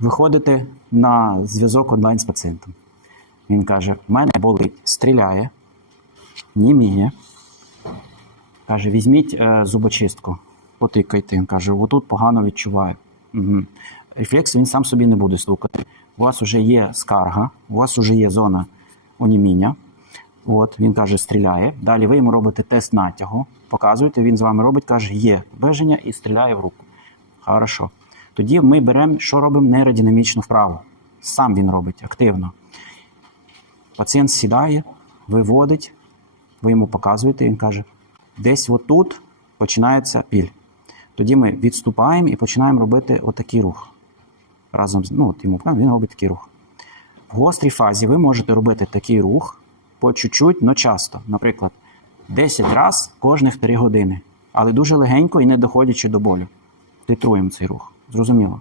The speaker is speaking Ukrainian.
виходите на зв'язок онлайн з пацієнтом. Він каже: мене болить, стріляє, німіє. Каже, візьміть е, зубочистку, потикайте. Він каже, отут погано відчуваю. Угу. Рефлекс він сам собі не буде стукати. У вас вже є скарга, у вас вже є зона оніміння. От, він каже, стріляє. Далі ви йому робите тест натягу, показуєте, він з вами робить, каже, є беження і стріляє в руку. Хорошо. Тоді ми беремо, що робимо нейродинамічну вправу. Сам він робить активно. Пацієнт сідає, виводить, ви йому показуєте, він каже, десь отут починається біль. Тоді ми відступаємо і починаємо робити отакий рух. Разом з ну, йому він робить такий рух. В гострій фазі ви можете робити такий рух по чуть-чуть, але часто. Наприклад, 10 разів кожних 3 години. Але дуже легенько і не доходячи до болю. Титруємо цей рух. Zrozumiała.